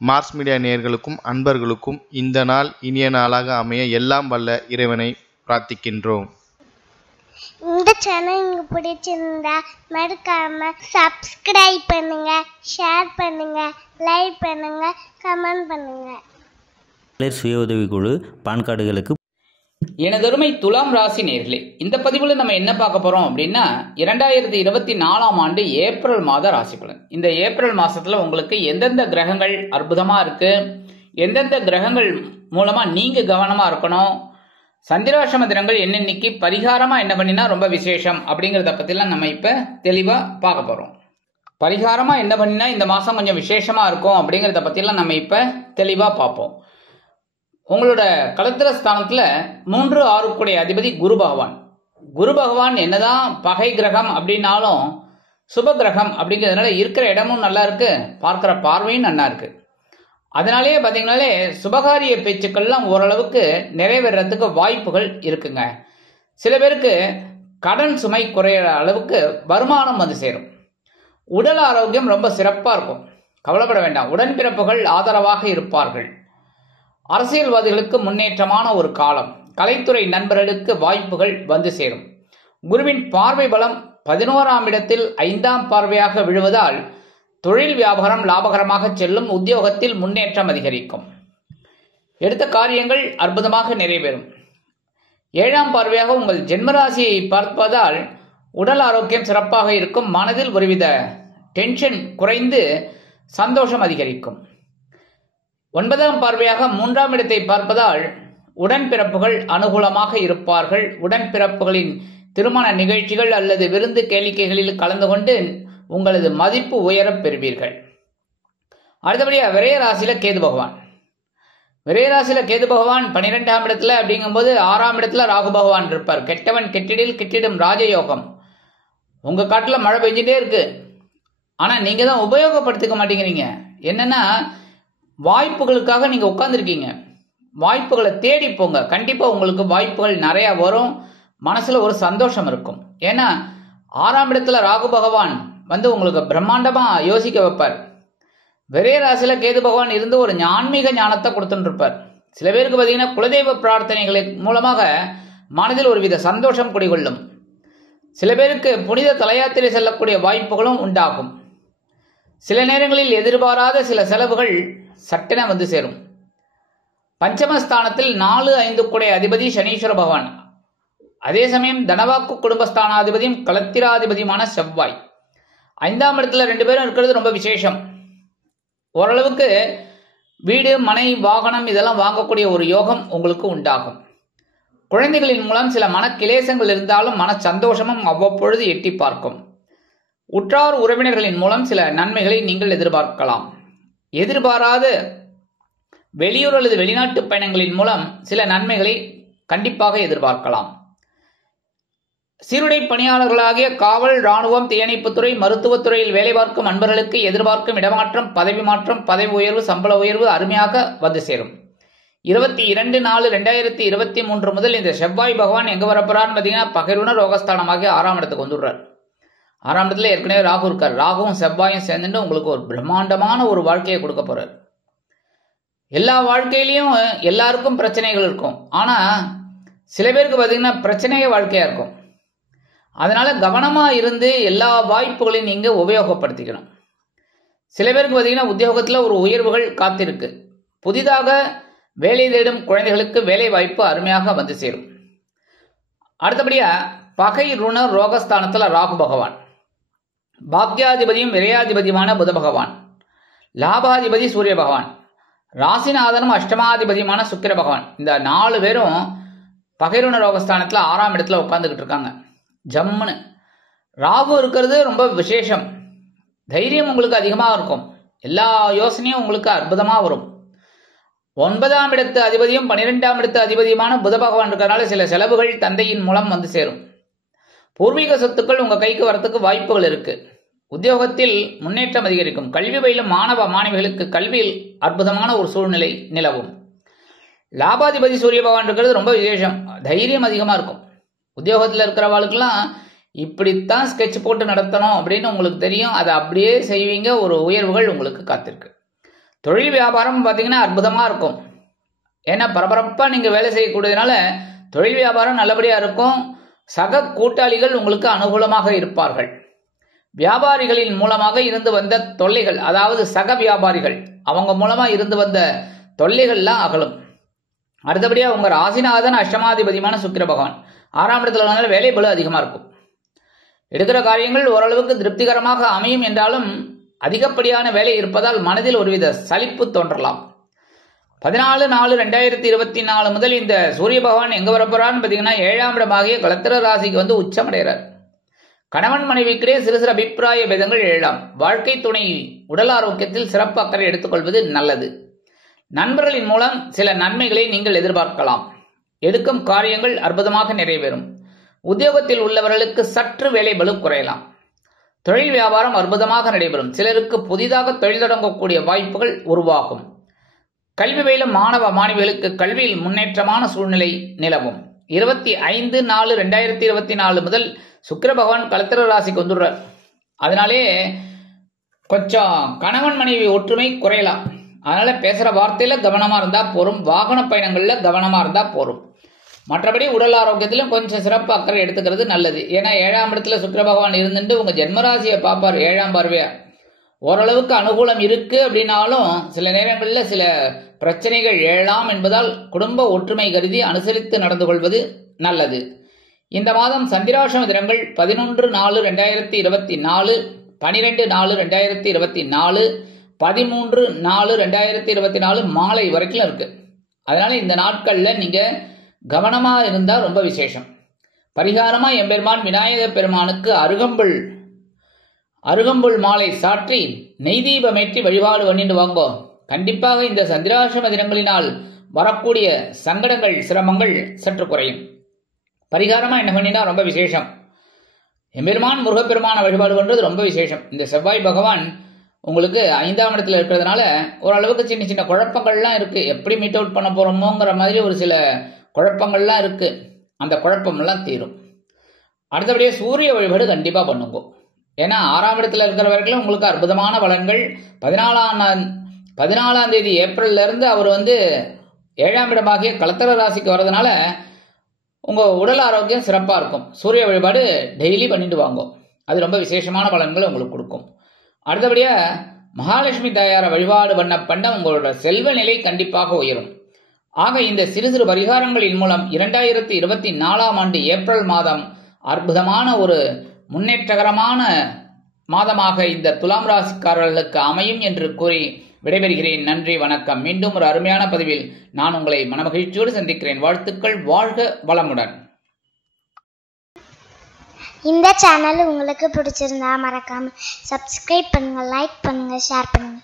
Mars media நேயர்களுக்கும் அன்பர்களுக்கும் இந்த நாள் இனிய நாளாக அமைய எல்லாம் வல்ல இறைவனை பிரார்த்திக்கின்றோம். இந்த சேனல் உங்களுக்கு பிடிச்சிருந்தா மறக்காம சப்ஸ்கிரைப் பண்ணுங்க, ஷேர் பண்ணுங்க, லைக் பண்ணுங்க, கமெண்ட் பண்ணுங்க. சுய உதவிக்குழு பான் கார்டுகளுக்கு எனதொருமை துலாம் ராசி நேயர்களே, இந்த பதிவில் நம்ம என்ன பார்க்க போறோம் அப்படின்னா 2024ஆம் ஆண்டு ஏப்ரல் மாத ராசி பலன். இந்த ஏப்ரல் மாசத்துல உங்களுக்கு எந்தெந்த கிரகங்கள் அற்புதமா இருக்கு, எந்தெந்த கிரகங்கள் மூலமா நீங்க கவனமா இருக்கணும், சந்திராஷ்டம தினங்கள் என்னென்னைக்கு, பரிகாரமா என்ன பண்ணினா ரொம்ப விசேஷம் அப்படிங்கிறத பத்திலாம் நம்ம இப்ப தெளிவா பார்க்க போறோம். பரிகாரமா என்ன பண்ணினா இந்த மாசம் கொஞ்சம் விசேஷமா இருக்கும் அப்படிங்கிறத பத்திலாம் நம்ம இப்ப தெளிவா பார்ப்போம். உங்களோட களத்திர ஸ்தானத்துல 3, 6 கூடிய அதிபதி குரு பகவான். குரு பகவான் என்னதான் பகை கிரகம் அப்படின்னாலும் சுப கிரகம் அப்படிங்கிறதுனால இருக்கிற இடமும் நல்லா இருக்கு, பார்க்கிற பார்வையும் நல்லா இருக்கு. அதனாலேயே பாத்தீங்கன்னாலே சுபகாரிய பேச்சுக்கள்லாம் ஓரளவுக்கு நிறைவேறதுக்கு வாய்ப்புகள் இருக்குங்க. சில பேருக்கு கடன் சுமை குறையிற அளவுக்கு வருமானம் வந்து சேரும். உடல் ஆரோக்கியம் ரொம்ப சிறப்பா இருக்கும், கவலைப்பட வேண்டாம். உடன்பிறப்புகள் ஆதரவாக இருப்பார்கள். அரசியல்வாதிகளுக்கு முன்னேற்றமான ஒரு காலம். கலைத்துறை நண்பர்களுக்கு வாய்ப்புகள் வந்து சேரும். குருவின் பார்வை பலம் 11ஆம் இடத்தில் 5ஆம் பார்வையாக விழுவதால் தொழில் வியாபாரம் லாபகரமாக செல்லும். உத்தியோகத்தில் முன்னேற்றம் அதிகரிக்கும். எடுத்த காரியங்கள் அற்புதமாக நிறைவேறும். 7ஆம் பார்வையாக உங்கள் ஜென்மராசியை பார்ப்பதால் உடல் ஆரோக்கியம் சிறப்பாக இருக்கும். மனதில் ஒருவித டென்ஷன் குறைந்து சந்தோஷம் அதிகரிக்கும். 9ஆம் பார்வையாக 3ஆம் இடத்தை பார்ப்பதால் உடன்பிறப்புகள் அனுகூலமாக இருப்பார்கள். உடன்பிறப்புகளின் திருமண நிகழ்ச்சிகள் அல்லது விருந்து கேளிக்கைகளில் கலந்து கொண்டு உங்களது மதிப்பு உயரப் பெறுவீர்கள். அடுத்தபடியாக விரயராசியில கேது பகவான். விரயராசியில கேது பகவான் 12ஆம் இடத்துல அப்படிங்கும்போது 6ஆம் இடத்துல ராகு பகவான் இருப்பார். கெட்டவன் கெட்டிடில் கிட்டிடும் ராஜயோகம். உங்க காட்டுல மழை பெஞ்சிட்டே இருக்கு, ஆனா நீங்க தான் உபயோகப்படுத்திக்க மாட்டேங்கிறீங்க. என்னன்னா வாய்ப்புகளுக்காக நீங்க உட்கார்ந்துருக்கீங்க. வாய்ப்புகளை தேடி போங்க, கண்டிப்பா உங்களுக்கு வாய்ப்புகள் நிறைய வரும். மனசுல ஒரு சந்தோஷம் இருக்கும். ஏன்னா 6ஆம் இடத்துல ராகு பகவான் வந்து உங்களுக்கு பிரம்மாண்டமா யோசிக்க வைப்பார். விரயராசியில கேது பகவான் இருந்து ஒரு ஆன்மீக ஞானத்தை கொடுத்துட்டு இருப்பார். சில பேருக்கு பார்த்தீங்கன்னா குலதெய்வ பிரார்த்தனைகளின் மூலமாக மனதில் ஒருவித சந்தோஷம் குடிகொள்ளும். சில பேருக்கு புனித தலையாத்திரை செல்லக்கூடிய வாய்ப்புகளும் உண்டாகும். சில நேரங்களில் எதிர்பாராத சில செலவுகள் சட்டென வந்து சேரும். பஞ்சமஸ்தானத்தில் 4, 5 கூடிய அதிபதி சனீஸ்வர பகவான். அதே சமயம் தனவாக்கு குடும்பஸ்தானாதிபதியும் களத்திராதிபதியுமான செவ்வாய். 5ஆம் இடத்துல 2 பேரும் இருக்கிறது ரொம்ப விசேஷம். ஓரளவுக்கு வீடு, மனை, வாகனம் இதெல்லாம் வாங்கக்கூடிய ஒரு யோகம் உங்களுக்கு உண்டாகும். குழந்தைகளின் மூலம் சில மன கிளேசங்கள் இருந்தாலும் மன சந்தோஷமும் அவ்வப்பொழுது எட்டி பார்க்கும். உற்றார் உறவினர்களின் மூலம் சில நன்மைகளை நீங்கள் எதிர்பார்க்கலாம். எதிர்பாராத வெளியூர் அல்லது வெளிநாட்டு பயணங்களின் மூலம் சில நன்மைகளை கண்டிப்பாக எதிர்பார்க்கலாம். சீருடை பணியாளர்களாகிய காவல், இராணுவம், தீயணைப்புத்துறை, மருத்துவத்துறையில் வேலை பார்க்கும் அன்பர்களுக்கு எதிர்பார்க்கும் இடமாற்றம், பதவி மாற்றம், பதவி உயர்வு, சம்பள உயர்வு அருமையாக வந்து சேரும். 22/4/2023 முதல் இந்த செவ்வாய் பகவான் எங்க வரப்போறான்னு பார்த்தீங்கன்னா பகைருண ரோகஸ்தானமாகிய 6ஆம் இடத்துக்கு வந்துடுறார். 6ஆம் இடத்துல ஏற்கனவே ராகு இருக்கார். ராகுவும் செவ்வாயும் சேர்ந்துட்டு உங்களுக்கு ஒரு பிரம்மாண்டமான ஒரு வாழ்க்கையை கொடுக்க போறார். எல்லா வாழ்க்கையிலையும் எல்லாருக்கும் பிரச்சனைகள் இருக்கும், ஆனா சில பேருக்கு பார்த்தீங்கன்னா பிரச்சனையே வாழ்க்கையா இருக்கும். அதனால கவனமா இருந்து எல்லா வாய்ப்புகளையும் நீங்க உபயோகப்படுத்திக்கணும். சில பேருக்கு பார்த்தீங்கன்னா உத்தியோகத்தில் ஒரு உயர்வுகள் காத்திருக்கு. புதிதாக வேலை தேடும் குழந்தைகளுக்கு வேலை வாய்ப்பு அருமையாக வந்து சேரும். அடுத்தபடியா பகை ருண ரோகஸ்தானத்துல ராகு பகவான். பாக்யாதிபதியும் விரையாதிபதியுமான புத பகவான். லாபாதிபதி சூரிய பகவான். ராசிநாதனும் அஷ்டமாதிபதியுமான சுக்கிர பகவான். இந்த 4 பேரும் பகைருண ரோகஸ்தானத்துல 6ஆம் இடத்துல உட்கார்ந்துகிட்டு இருக்காங்க. ஜம்முன்னு ராகு இருக்கிறது ரொம்ப விசேஷம். தைரியம் உங்களுக்கு அதிகமாக இருக்கும். எல்லா யோசனையும் உங்களுக்கு அற்புதமா வரும். 9ஆம் இடத்து அதிபதியும் 12ஆம் இடத்து அதிபதியுமான புத பகவான் இருக்கிறதுனால சில செலவுகள் தந்தையின் மூலம் வந்து சேரும். பூர்வீக சொத்துக்கள் உங்க கைக்கு வரத்துக்கு வாய்ப்புகள் இருக்கு. உத்தியோகத்தில் முன்னேற்றம் அதிகரிக்கும். கல்வி பயிலும் மாணவ மாணவிகளுக்கு கல்வியில் அற்புதமான ஒரு சூழ்நிலை நிலவும். லாபாதிபதி சூரிய பகவான் இருக்கிறது ரொம்ப விசேஷம். தைரியம் அதிகமா இருக்கும். உத்தியோகத்தில் இருக்கிறவாளுக்கெல்லாம் இப்படித்தான் ஸ்கெட்ச் போட்டு நடத்தணும் அப்படின்னு உங்களுக்கு தெரியும். அதை அப்படியே செய்வீங்க. ஒரு உயர்வுகள் உங்களுக்கு காத்திருக்கு. தொழில் வியாபாரம் பார்த்தீங்கன்னா அற்புதமாக இருக்கும். ஏன்னா பரபரப்பாக நீங்கள் வேலை செய்யக்கூடியதுனால தொழில் வியாபாரம் நல்லபடியாக இருக்கும். சக கூட்டாளிகள் உங்களுக்கு அனுகூலமாக இருப்பார்கள். வியாபாரிகளின் மூலமாக இருந்து வந்த தொல்லைகள், அதாவது சக வியாபாரிகள் அவங்க மூலமாக இருந்து வந்த தொல்லைகள்லாம் அகலும். அடுத்தபடியாக உங்கள் ராசிநாதன் அஷ்டமாதிபதியான சுக்கிர பகவான் 6ஆம் இடத்துல வந்தாலும் வேலை பளு அதிகமாக இருக்கும். எடுக்கிற காரியங்கள் ஓரளவுக்கு திருப்திகரமாக அமையும் என்றாலும் அதிகப்படியான வேலை இருப்பதால் மனதில் ஒருவித சலிப்பு தோன்றலாம். 14/4/2024 முதல் இந்த சூரிய பகவான் எங்க வரப்போறான்னு பார்த்தீங்கன்னா 7ஆம் இடமாகிய களத்திர ராசிக்கு வந்து உச்சமடைகிறார். கணவன் மனைவிக்கிடையே சிறு சிறு அபிப்பிராய பேதங்கள் எழலாம். வாழ்க்கை துணை உடல் ஆரோக்கியத்தில் சிறப்பு அக்கறை எடுத்துக்கொள்வது நல்லது. நண்பர்களின் மூலம் சில நன்மைகளை நீங்கள் எதிர்பார்க்கலாம். எடுக்கும் காரியங்கள் அற்புதமாக நிறைவேறும். உத்தியோகத்தில் உள்ளவர்களுக்கு சற்று வேலை பளு குறையலாம். தொழில் வியாபாரம் அற்புதமாக நடைபெறும். சிலருக்கு புதிதாக தொழில் தொடங்கக்கூடிய வாய்ப்புகள் உருவாகும். கல்வி பயிலும் மாணவ மாணவிகளுக்கு கல்வியில் முன்னேற்றமான சூழ்நிலை நிலவும். 25/4/2024 முதல் சுக்கிர பகவான் களத்திர ராசிக்கு வந்துடுறார். அதனாலே கொஞ்சம் கணவன் மனைவி ஒற்றுமை குறையலாம். அதனால பேசுற வார்த்தையில கவனமா இருந்தா போரும். வாகன பயணங்கள்ல கவனமா இருந்தா போரும். மற்றபடி உடல் ஆரோக்கியத்திலும் கொஞ்சம் சிறப்பு அக்கறை எடுத்துக்கிறது நல்லது. ஏன்னா 7ஆம் இடத்துல சுக்கிர பகவான் இருந்துட்டு உங்க ஜென்மராசியை பார்ப்பார் 7ஆம் பார்வையா. ஓரளவுக்கு அனுகூலம் இருக்கு அப்படின்னாலும் சில நேரங்களில் சில பிரச்சனைகள் எழலாம் என்பதால் குடும்ப ஒற்றுமை கருதி அனுசரித்து நடந்து கொள்வது நல்லது. இந்த மாதம் சந்திராஷ்டம தினங்கள் 11/4/2024, 12/4/2024, 13/4/2024 மாலை வரைக்கும் இருக்கு. அதனால இந்த நாட்கள்ல நீங்க கவனமா இருந்தா ரொம்ப விசேஷம். பரிகாரமா எம்பெருமான் விநாயக பெருமானுக்கு அருகம்புல் மாலை சாற்றி நெய் தீபமேற்றி வழிபாடு பண்ணிட்டு வாங்கோ. கண்டிப்பாக இந்த சந்திராசிரம தினங்களினால் வரக்கூடிய சங்கடங்கள் சிரமங்கள் சற்று குறையும். பரிகாரமா என்ன பண்ணினா ரொம்ப விசேஷம். எம்பெருமான் முருகப்பெருமான வழிபாடு பண்றது ரொம்ப விசேஷம். இந்த செவ்வாய் பகவான் உங்களுக்கு 5ஆம் இடத்துல இருக்கிறதுனால ஓரளவுக்கு சின்ன சின்ன குழப்பங்கள்லாம் இருக்கு. எப்படி மீட் அவுட் பண்ண போறோமோங்கிற மாதிரி ஒரு சில குழப்பங்கள்லாம் இருக்கு. அந்த குழப்பமெல்லாம் தீரும். அடுத்தபடியே சூரிய வழிபாடு கண்டிப்பா பண்ணுங்க. ஏன்னா 6ஆம் இடத்துல இருக்கிற வரைக்கும் உங்களுக்கு அற்புதமான பலன்கள். 14ஆம் தேதி ஏப்ரல்ல இருந்து அவர் வந்து 7ஆம் இடமாகிய களத்திர ராசிக்கு வர்றதுனால உங்க உடல் ஆரோக்கியம் சிறப்பா இருக்கும். சூரிய வழிபாடு டெய்லி பண்ணிட்டு வாங்க. அது ரொம்ப விசேஷமான பலன்களை உங்களுக்கு கொடுக்கும். அடுத்தபடியா மகாலட்சுமி தாயாரை வழிபாடு பண்ண உங்களோட செல்வ நிலை கண்டிப்பாக உயரும். ஆக இந்த சிறு சிறு பரிகாரங்களின் மூலம் 2024ஆம் ஆண்டு ஏப்ரல் மாதம் அற்புதமான ஒரு முன்னேற்றகரமான மாதமாக இந்த துலாம் ராசிக்காரர்களுக்கு அமையும் என்று கூறி விடைபெறுகிறேன். நன்றி, வணக்கம். மீண்டும் ஒரு அருமையான பதிவில் நான் உங்களை மனமகிழ்ச்சியோடு சந்திக்கிறேன். வாழ்த்துக்கள். வாழ்க வளமுடன். இந்த சேனல் உங்களுக்கு பிடிச்சிருந்தா மறக்காம சப்ஸ்கிரைப் பண்ணுங்க, லைக் பண்ணுங்க, ஷேர் பண்ணுங்க.